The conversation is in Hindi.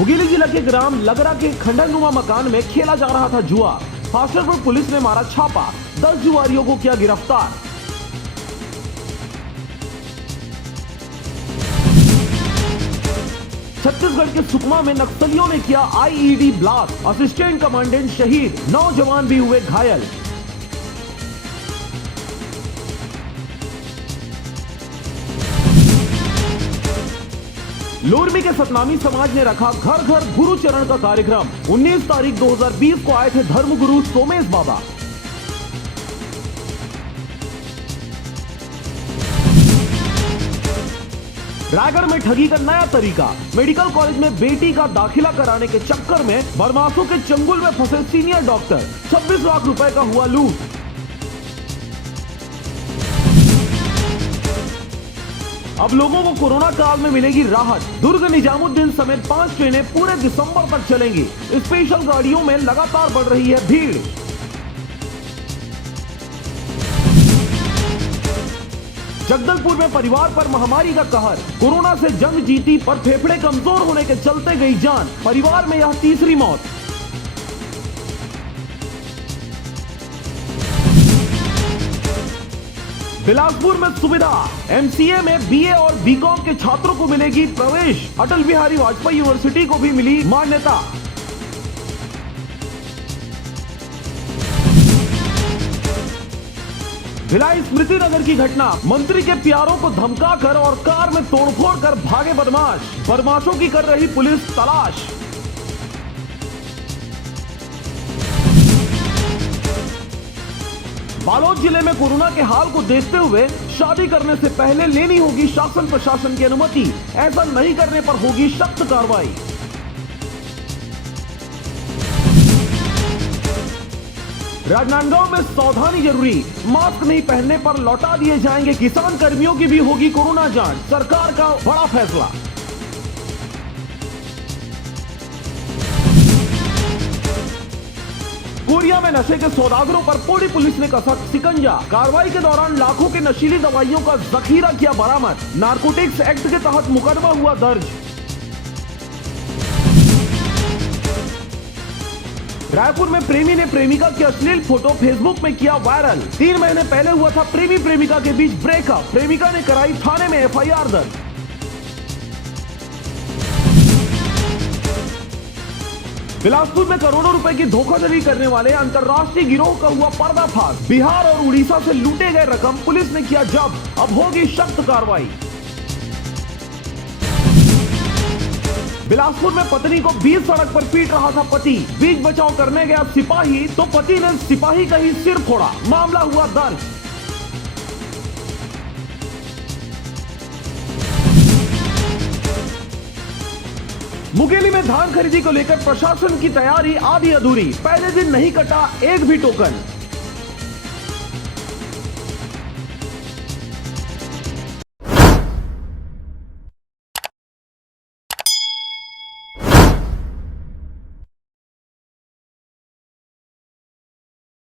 मुंगेली जिला के ग्राम लगरा के खंडरनुमा मकान में खेला जा रहा था जुआ। हाशरपुर पुलिस ने मारा छापा, 10 जुआरियों को किया गिरफ्तार। छत्तीसगढ़ के सुकमा में नक्सलियों ने किया आईईडी ब्लास्ट, असिस्टेंट कमांडेंट शहीद, 9 जवान भी हुए घायल। लोरमी के सतनामी समाज ने रखा घर घर गुरु चरण का कार्यक्रम। 19 तारीख 2020 को आए थे धर्मगुरु सोमेश बाबा। रायगढ़ में ठगी का नया तरीका। मेडिकल कॉलेज में बेटी का दाखिला कराने के चक्कर में बदमाशों के चंगुल में फंसे सीनियर डॉक्टर। 26 लाख रुपए का हुआ लूट। अब लोगों को कोरोना काल में मिलेगी राहत। दुर्ग निजामुद्दीन समेत 5 ट्रेनें पूरे दिसंबर तक चलेंगी। स्पेशल गाड़ियों में लगातार बढ़ रही है भीड़। जगदलपुर में परिवार पर महामारी का कहर। कोरोना से जंग जीती पर फेफड़े कमजोर होने के चलते गई जान। परिवार में यह तीसरी मौत। बिलासपुर में सुविधा। एमसीए में बीए और बीकॉम के छात्रों को मिलेगी प्रवेश। अटल बिहारी वाजपेयी यूनिवर्सिटी को भी मिली मान्यता। भिलाई स्मृति नगर की घटना। मंत्री के प्यारों को धमकाकर और कार में तोड़फोड़ कर भागे बदमाश। बदमाशों की कर रही पुलिस तलाश। बालोद जिले में कोरोना के हाल को देखते हुए शादी करने से पहले लेनी होगी शासन प्रशासन की अनुमति। ऐसा नहीं करने पर होगी सख्त कार्रवाई। राजनांदगांव में सावधानी जरूरी। मास्क नहीं पहनने पर लौटा दिए जाएंगे किसान कर्मियों की भी होगी कोरोना जांच। सरकार का बड़ा फैसला। कोरिया में नशे के सौदागरों पर पौड़ी पुलिस ने कसा शिकंजा। कार्रवाई के दौरान लाखों की नशीली दवाइयों का जखीरा किया बरामद। नारकोटिक्स एक्ट के तहत मुकदमा हुआ दर्ज। रायपुर में प्रेमी ने प्रेमिका की अश्लील फोटो फेसबुक में किया वायरल। 3 महीने पहले हुआ था प्रेमी प्रेमिका के बीच ब्रेकअप। प्रेमिका ने कराई थाने में एफआईआर दर्ज। बिलासपुर में करोड़ों रुपए की धोखाधड़ी करने वाले अंतर्राष्ट्रीय गिरोह का हुआ पर्दाफाश। बिहार और उड़ीसा से लूटे गए रकम पुलिस ने किया जब्त। अब होगी सख्त कार्रवाई। बिलासपुर में पत्नी को बीच सड़क पर पीट रहा था पति। बीच बचाव करने गया सिपाही तो पति ने सिपाही का ही सिर फोड़ा। मामला हुआ दर्ज। मुंगेली में धान खरीदी को लेकर प्रशासन की तैयारी आधी अधूरी। पहले दिन नहीं कटा एक भी टोकन।